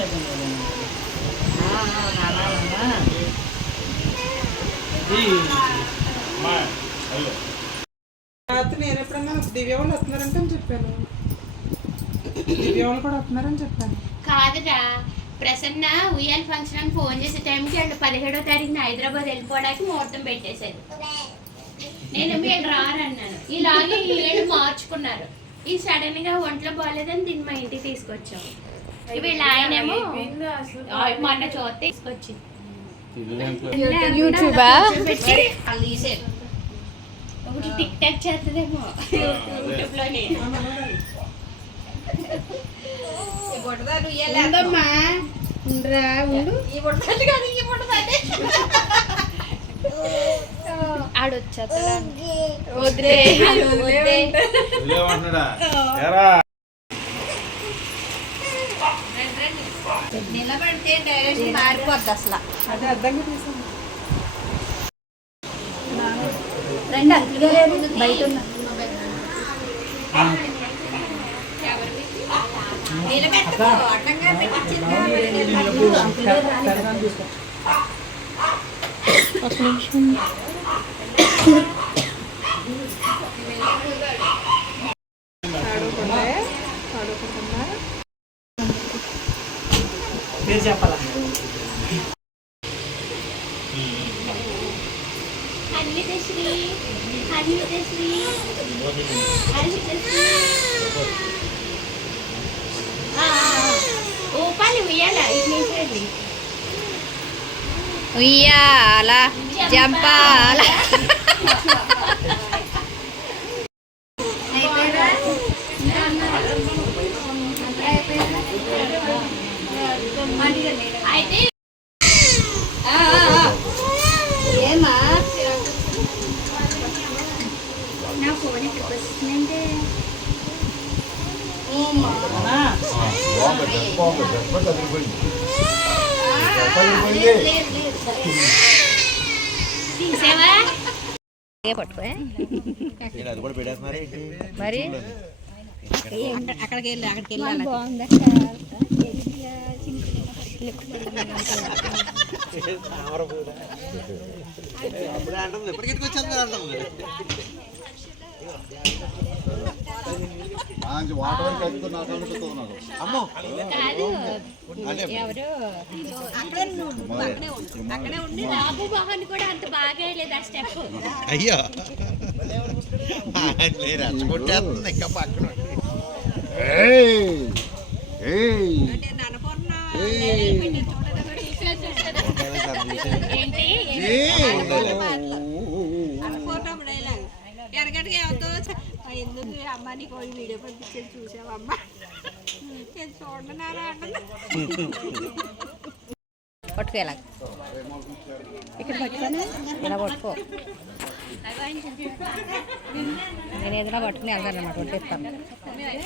అయిపోయింది. రాత్రి నేను ఎప్పుడన్నా దివ్య వాళ్ళు వస్తున్నారంటే అని చెప్పాను. దివ్య వాళ్ళు కూడా వస్తున్నారని చెప్పాను. కాదురా ప్రసన్న ఉయ్యాల ఫంక్షన్ అని ఫోన్ చేసే టైంకి వాళ్ళు పదిహేడో తారీఖున హైదరాబాద్ వెళ్ళిపోవడానికి ముహూర్తం పెట్టేశారు. నేను మీరు రారన్నాను. ఇలాగే ఈ ఏడు మార్చుకున్నారు. ఈ సడన్గా ఒంట్లో బాగాలేదని దీన్ని మా ఇంటికి తీసుకొచ్చాం. వీళ్ళ ఆయనేమో ఆ, మొన్న చూస్తే తీసుకొచ్చి యూట్యూబా పెట్టి వాళ్ళు తీసారు ఒకటి టిక్ టాక్ చేస్తుందేమో. యూట్యూబ్లోనే ఉందమ్మా. ఉండరా ఉండు. ఆడొచ్చేస్తాడా వద్దే వద్దే ఇదేమంటున్నాడా? ఏరా? నిలబడితే డైరెక్షన్ మారిపోద్ది అసలు. అదే తీసాను రండి అంకుల్ బయట నిలబెట్టుకో అడ్డంగా పెట్టించింది? ఒక నిమిషం. పేరు చెప్పాలా అన్వితశ్రీ అన్వితశ్రీ అన్వితశ్రీ ఊపాలి ఉయ్యాల ఇది నిలిచేది ఉయ్యాల జంపాల అయితే ఏమా? నా ఫోన్ వస్తుందంటే? తీసేవా? మరి? అక్కడికి వెళ్ళి అక్కడికి వెళ్ళి వాటర్ అమ్మో బాబు మోహన్ కూడా అంత బాగా లేదు ఆ స్టెప్ అయ్యో ఇంకా పక్కన. ఎరగటిగా ఎవరితో ఎందుకు అమ్మ నీకు వీడియో పంపించేది చూసావమ్మా? నేను చూడనారా అంటుంది పట్టుకో ఇక్కడ పట్టుకోనా ఇలా పట్టుకో. నేను ఏదైనా పట్టుకుని వెళ్తాను అన్నమాట వడ్డిస్తాను అది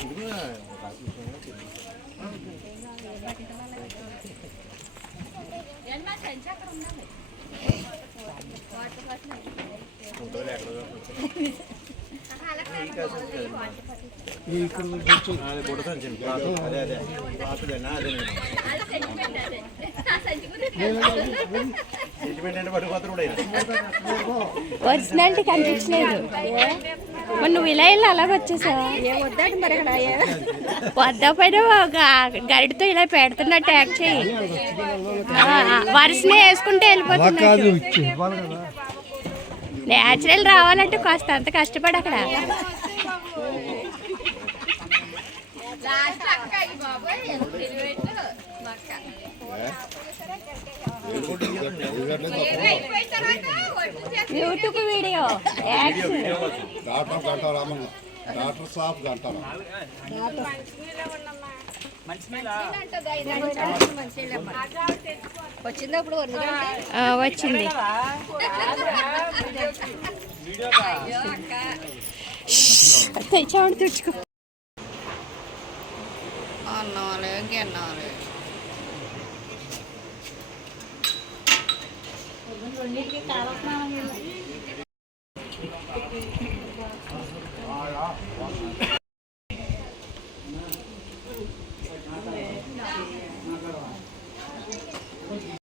ఒరిజినాలిటీ కనిపించలేదు. మరి నువ్వు ఇలా ఇలా అలాగ వచ్చేసావా? వద్దాడు మరి అక్కడ వద్ద పైన ఒక గరిటతో ఇలా పెడుతున్నట్టు యాక్ట్ చేయి. వరుసనే వేసుకుంటే వెళ్ళిపోతున్నట్టు న్యాచురల్ రావాలంటే కాస్త అంత కష్టపడి అక్కడ. యూట్యూబ్ వీడియో డాక్టర్ గంటారా వచ్చినప్పుడు అయితే చాడు తెచ్చుకో అన్నాలే గన్నాలే కావాలి